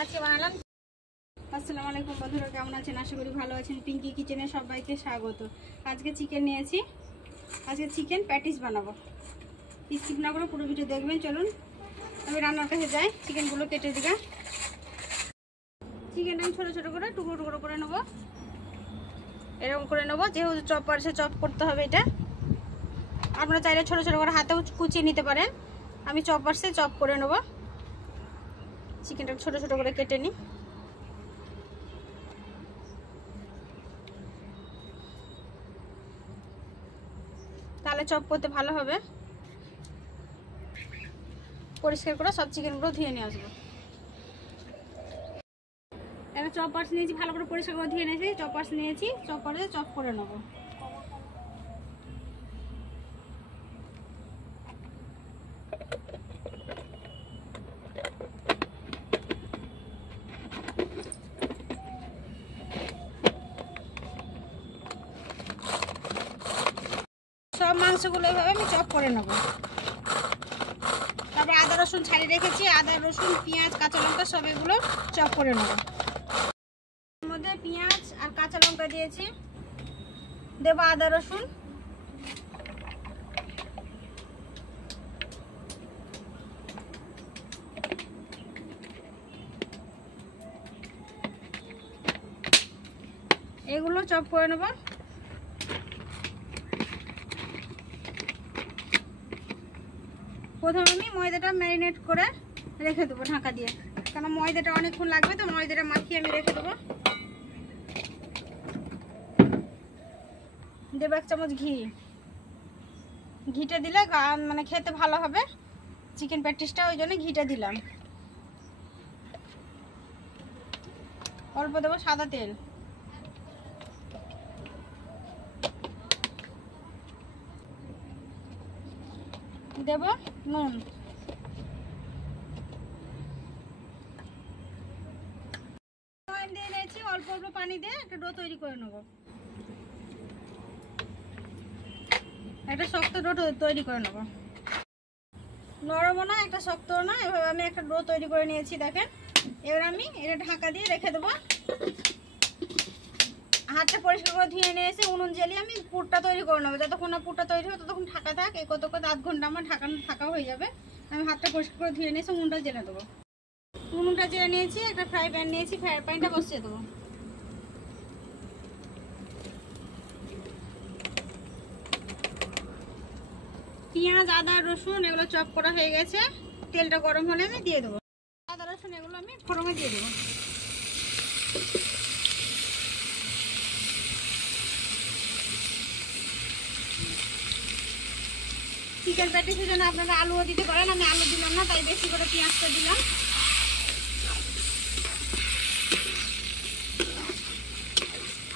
আজকে বানালাম। আসসালামু আলাইকুম বন্ধুরা, কেমন আছেন? আশা করি ভালো আছেন। পিঙ্কি কিচেনে সবাইকে স্বাগত। আজকে চিকেন নিয়েছি, আজকে চিকেন প্যাটিস বানাবো। স্কিপ না করে পুরো ভিডিও দেখবেন। চলুন আমি রান্নার কাছে যাই। চিকেনগুলো কেটে দিই। চিকেনটা আমি ছোটো ছোটো করে টুকরো টুকরো করে নেবো, এরকম করে নেবো। যেহেতু চপার সে চপ করতে হবে এটা, আপনারা চাইলে ছোটো ছোটো করে হাতেও কুচিয়ে নিতে পারেন। আমি চপারসে চপ করে নেবো। চিকেনটা ছোটো ছোটো করে কেটে নিই। তাহলে চপ করতে ভালো হবে। পরিষ্কার করে সব চিকেনগুলো ধুয়ে নিয়ে আসবো। একটা চপার্স নিয়েছি, ভালো করে পরিষ্কার করে ধুয়ে নিয়েছি। চপার্স নিয়েছি, চপারে চপ করে নেবো। সব মাংসগুলো এভাবে আমি চপ করে নেবো। তারপর আদা রসুন ছাড়িয়ে রেখেছি, আদা রসুন পেঁয়াজ কাঁচা লঙ্কা সব এগুলো চপ করে নেবো। এর মধ্যে পেঁয়াজ আর কাঁচা লঙ্কা দিয়েছি, দেবো আদা রসুন, এগুলো চপ করে নেবো। প্রথমে আমি ময়দাটা ম্যারিনেট করে রেখে দেবো ঢাকা দিয়ে, কারণ ময়দাটা অনেকক্ষণ লাগবে, তো ময়দাটা মাখিয়ে আমি রেখে দেবো। দেবো 1 চামচ ঘি। ঘিটা দিলে মানে খেতে ভালো হবে চিকেন প্যাটিসটা, ওই জন্য ঘিটা দিলাম। অল্প দেবো সাদা তেল, দেব নুন, দিয়ে নিয়েছি। অল্প অল্প পানি দিয়ে একটা ডো তৈরি করে নেব। একটা শক্ত ডো তৈরি করে নেব, নরমও না একটা শক্তও না, এভাবে আমি একটা ডো তৈরি করে নিয়েছি। দেখেন, এবার আমি এটা ঢাকা দিয়ে রেখে দেবো। হাতটা পরিষ্কার করে ধুয়ে নিয়ে এসে উনুন জ্বালিয়ে আমি পুরটা তৈরি করে নেবো। যতক্ষণ না পুরটা তৈরি হবে ততক্ষণ ঢাকা থাক। এই কত আধ ঘন্টা আমার ঢাকা হয়ে যাবে। আমি হাতটা পরিষ্কার করে ধুয়ে নিয়ে এসে উনুনটা জ্বেলে দেবো। উনুনটা জ্বেলে নিয়েছি, একটা ফ্রাই প্যান নিয়েছি, ফ্রাই প্যানটা বসিয়ে দেবো। পেঁয়াজ আদা রসুন এগুলো চপ করা হয়ে গেছে। তেলটা গরম হলে আমি দিয়ে দেবো। আদা রসুন এগুলো আমি ফোড়নে দিয়ে দেবো। চিকেন প্যাটিসের জন্য আপনারা আলুও দিতে পারেন, আমি আলু দিলাম না, তাই বেশি করে পেঁয়াজটা দিলাম।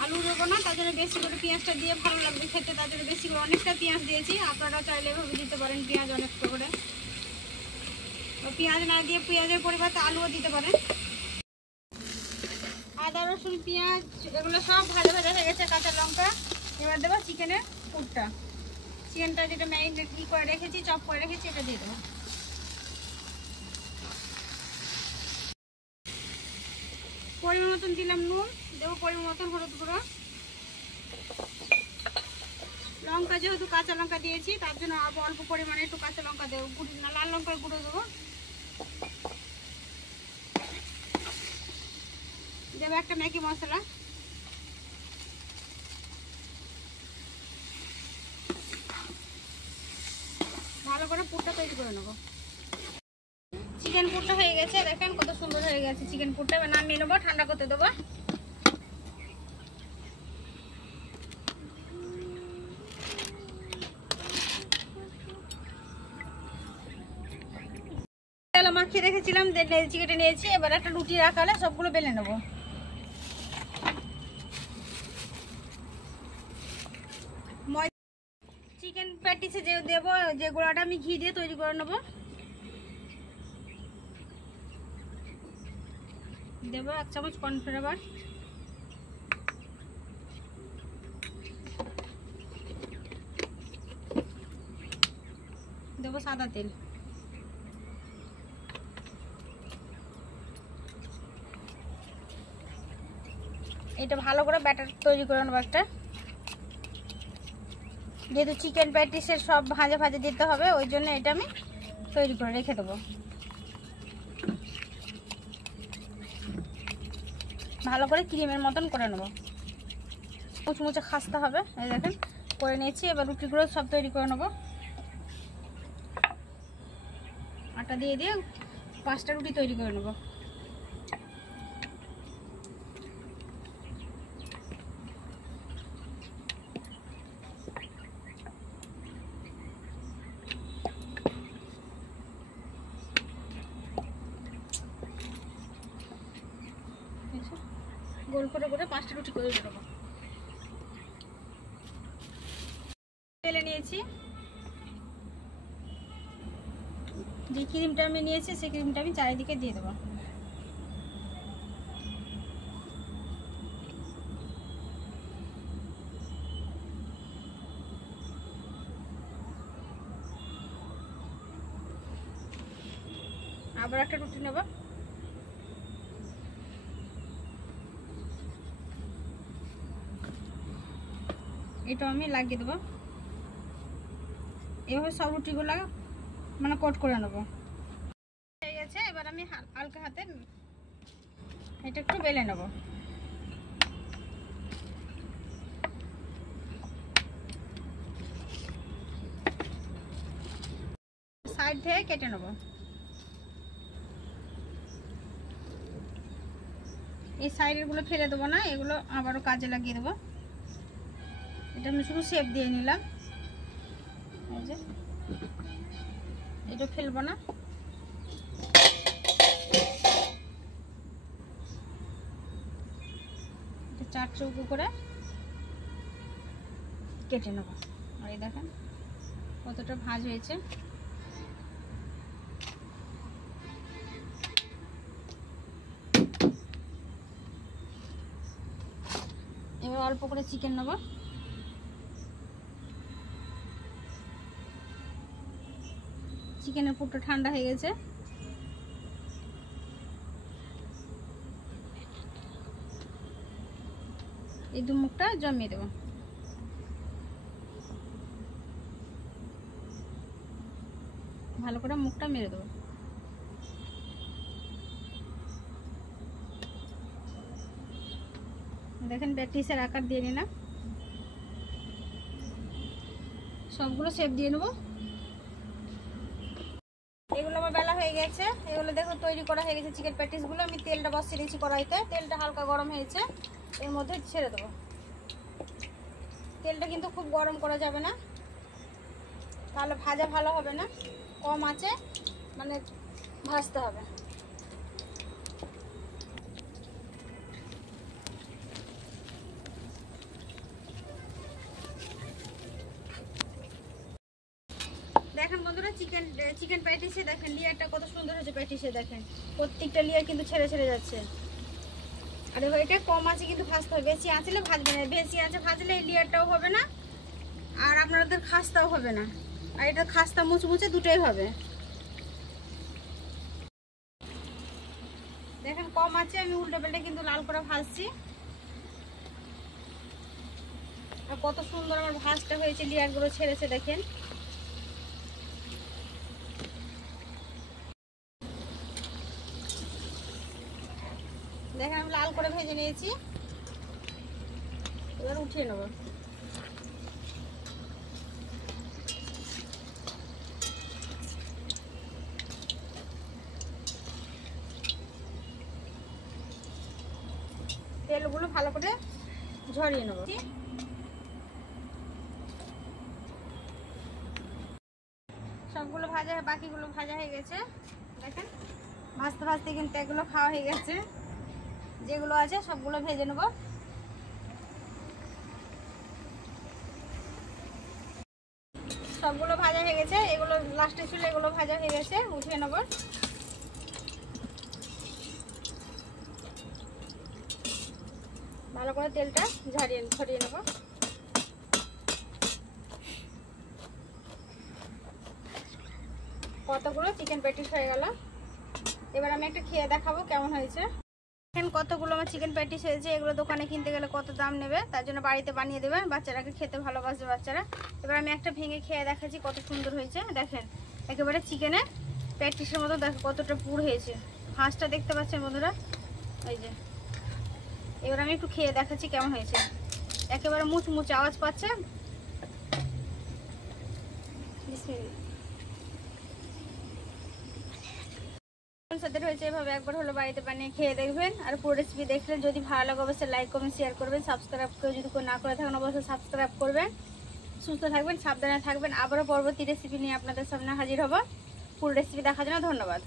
আলু দেবো না, তার জন্য বেশি করে পেঁয়াজটা দিয়ে ভালো লাগবে খেতে, তার জন্য বেশি করে অনেকটা পেঁয়াজ দিয়েছি। আপনারা চাইলে এভাবে দিতে পারেন পেঁয়াজ অনেকটা করে, পেঁয়াজ না দিয়ে পেঁয়াজের পরিবর্তে আলুও দিতে পারেন। আদা রসুন পেঁয়াজ এগুলো সব ভাজা ভাজা হয়ে গেছে, কাঁচা লঙ্কা। এবার দেবো চিকেনের পুরটা। চিকেনটা যেটা ম্যারিনেট করে রেখেছি, চপ করে রেখেছি, এটা দিয়ে দেবো। পরিমাণ মতন দিলাম নুন, দেবো পরিমাণ মতন হলুদ গুঁড়ো। লঙ্কা যেহেতু কাঁচা লঙ্কা দিয়েছি, তার জন্য অল্প পরিমাণে একটু কাঁচা লঙ্কা দেবো, না লাল লঙ্কার গুঁড়ো দেবো। দেবো একটা ম্যাগি মশলা, ভালো করে পুরটা তৈরি করে নেবো। চিকেন পুরটা হয়ে গেছে, দেখেন কত সুন্দর হয়ে গেছে চিকেন পুরটা। এবার নামিয়ে নেবো, ঠান্ডা করতে দেবো। তেল মাখিয়ে রেখেছিলাম, চিকেনটা নিয়েছি। এবার একটা রুটি রাখালে সবগুলো বেলে নেবো। চিকেন প্যাটিসে যে দেবো, যে গোড়াটা আমি ঘি দিয়ে তৈরি করে নেবো। দেবো 1 চামচ কর্নফ্লাওয়ার, দেবো সাদা তেল, এটা ভালো করে ব্যাটার তৈরি করে নেবো একটা। যেহেতু চিকেন প্যাটিসের সব ভাজে ভাজে দিতে হবে, ওই জন্য এটা আমি তৈরি করে রেখে দেবো। ভালো করে ক্রিমের মতন করে নেবো, মুচমুচে খাসতে হবে। এই দেখেন করে নিয়েছি। এবার রুটিগুলো সব তৈরি করে নেবো। আটা দিয়ে দিয়ে 5টা রুটি তৈরি করে নেবো। গোল করে করে 5টা রুটি করে দেবো। তেলে নিয়েছি, যে ক্রিমটা আমি নিয়েছি সেই ক্রিমটা আমি চারিদিকে দিয়ে দেবো। আবার একটা রুটি নেব, এটা আমি লাগিয়ে দেবো। এভাবে সব রুটিগুলো মানে কোট করে নেব। হয়ে গেছে। এবার আমি হালকা হাতে এটা একটু বেলে নেব। সাইড থেকে কেটে নেব। এই সাইডের গুলো ফেলে দেবো না, এগুলো আবারও কাজে লাগিয়ে দেবো। এটা আমি শুধু শেপ দিয়ে নিলাম। এই যে এটা ফেলবো না। এটা 4 চৌকো করে কেটে নেব। আর এই দেখেন কতটা ভাঁজ হয়েছে। এবার অল্প করে চিকেন নেব। চিকেনের পুরটা ঠান্ডা হয়ে গেছে। এই দু মুখটা জমিয়ে দেব। ভালো করে মুখটা মেরে দেবো। দেখেন প্যাটিসের আকার দিয়ে নিলাম। সবগুলো শেপ দিয়ে নেবো। এগুলো আমার বেলা হয়ে গেছে। এগুলো দেখো তৈরি করা হয়ে গেছে চিকেন প্যাটিসগুলো। আমি তেলটা বসিয়ে দিয়েছি কড়াইতে। তেলটা হালকা গরম হয়েছে, এর মধ্যে ছেড়ে দেবো। তেলটা কিন্তু খুব গরম করা যাবে না, তাহলে ভাজা ভালো হবে না। কম আঁচে মানে ভাজতে হবে। দেখেন বন্ধুরা চিকেন প্যাটিসে দেখেন লেয়ারটা কত সুন্দর হয়েছে। প্যাটিসে দেখেন প্রত্যেকটা লেয়ার কিন্তু ছেড়ে ছেড়ে যাচ্ছে। আর এটা কম আছে কিন্তু ভাজতে হবে, বেশি আঁচলে ভাজবে না। বেশি আঁচে ভাজলে এই লেয়ারটাও হবে না আর আপনাদের খাস্তাও হবে না। আর এটা খাস্তা মুচমুচে দুটোই হবে। দেখেন কম আছে, আমি উল্টে পাল্টে কিন্তু লাল করে ভাজছি। আর কত সুন্দর আমার ভাজটা হয়েছে, লেয়ারগুলো ছেড়েছে দেখেন। দেখেন আমি লাল করে ভেজে নিয়েছি। এবার উঠিয়ে নেব। তেলগুলো ভালো করে ঝরিয়ে নেব। সবগুলো ভাজা, বাকিগুলো ভাজা হয়ে গেছে। দেখেন ভাজতে ভাজতে কিন্তু এগুলো খাওয়া হয়ে গেছে। যেগুলো আছে সবগুলো ভেজে নেব। সবগুলো ভাজা হয়ে গেছে। এগুলো লাস্টে ছিল, এগুলো ভাজা হয়ে গেছে, উঠিয়ে নেব। ভালো করে তেলটা ছড়িয়ে নেব। কতগুলো চিকেন প্যাটিস হয়ে গেল। এবার আমি একটা খেয়ে দেখাবো কেমন হয়েছে। দেখেন কতগুলো আমার চিকেন প্যাটিস হয়েছে। এগুলো দোকানে কিনতে গেলে কত দাম নেবে, তার জন্য বাড়িতে বানিয়ে দেবেন। বাচ্চারাকে খেতে ভালোবাসবে বাচ্চারা। এবার আমি একটা ভেঙে খেয়ে দেখাচ্ছি কত সুন্দর হয়েছে। দেখেন একেবারে চিকেনের প্যাটিসের মতো, দেখো কতটা পুর হয়েছে। হাঁসটা দেখতে পাচ্ছেন বন্ধুরা, এই যে। এবার আমি একটু খেয়ে দেখাচ্ছি কেমন হয়েছে। একেবারে মুচমুচে আওয়াজ পাচ্ছে। সাথে হয়েছে এভাবে একবার হলো বাড়িতে বানিয়ে খেয়ে দেখবেন। আর পুরো রেসিপি দেখলে যদি ভালো লাগে অবশ্যই লাইক কমেন্ট শেয়ার করবেন। সাবস্ক্রাইব করে যদি না করে থাকেন অবশ্যই সাবস্ক্রাইব করবেন। সুস্থ থাকবেন, সাবধানে থাকবেন। আবারও পরবর্তী রেসিপি নিয়ে আপনাদের সামনে হাজির হব। পুরো রেসিপি দেখার জন্য ধন্যবাদ।